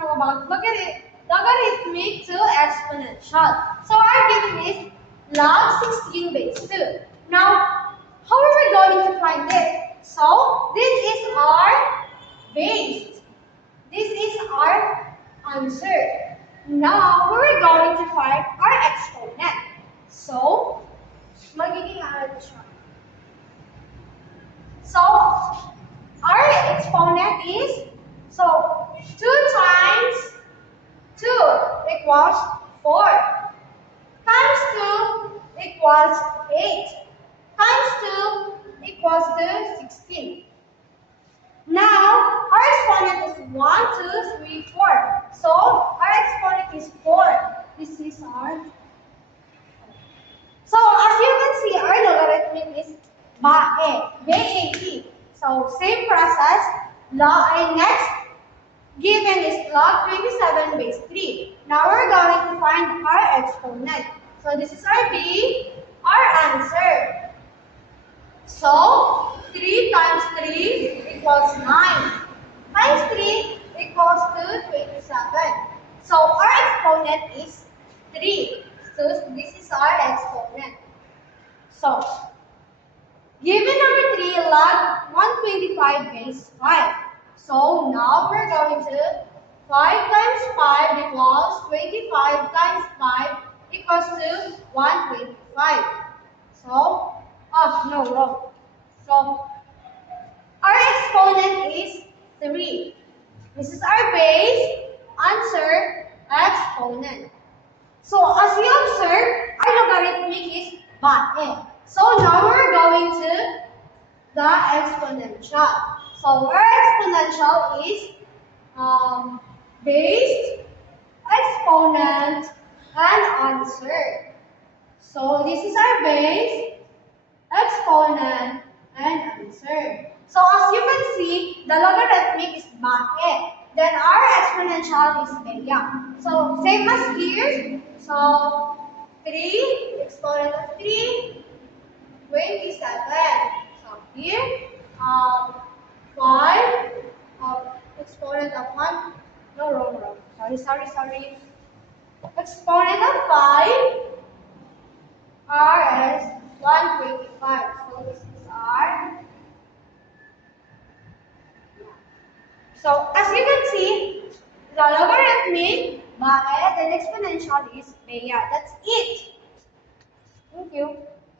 from logarithmic to exponential. So our given is log 16 base 2. Now, how are we going to find this? So this is our base. This is our answer. Now, we're going to find our exponent. So, magiging ano siya. So, our exponent is, 2 times 2 equals 4. Times 2 equals 8. Times 2 equals to 16. Now, our exponent is 1, 2, 3, 4. So, our exponent is 4. This is our. So, as you can see, our logarithmic is BAE. So, same process. Next, given is log 27 base 3. Now, we're going to find our exponent. So, this is our B, our answer. So, 3 times 3 equals 9. Times 3 equals to 27. So, our exponent is 3. So, this is our exponent. So, given number 3, log 125 base 5. So, now we're going to 5 times 5 equals 25 times 5 equals to 125. So, no, wrong. So, our exponent is 3. This is our base, answer, exponent. So, as you observe, our logarithmic is BAE. So, now we're going to the exponential. So, our exponential is base, exponent, and answer. So, this is our base, exponent, and answer. So as you can see, the logarithmic is BAE. Then our exponential is BEA. So same as here. So 3, exponent of 3, 27. So here, 5, exponent of 1. No, wrong. Sorry. Exponent of 5. R is 125. So this is R. So as you can see, the logarithmic, BAE, then exponential is BEA. That's it. Thank you.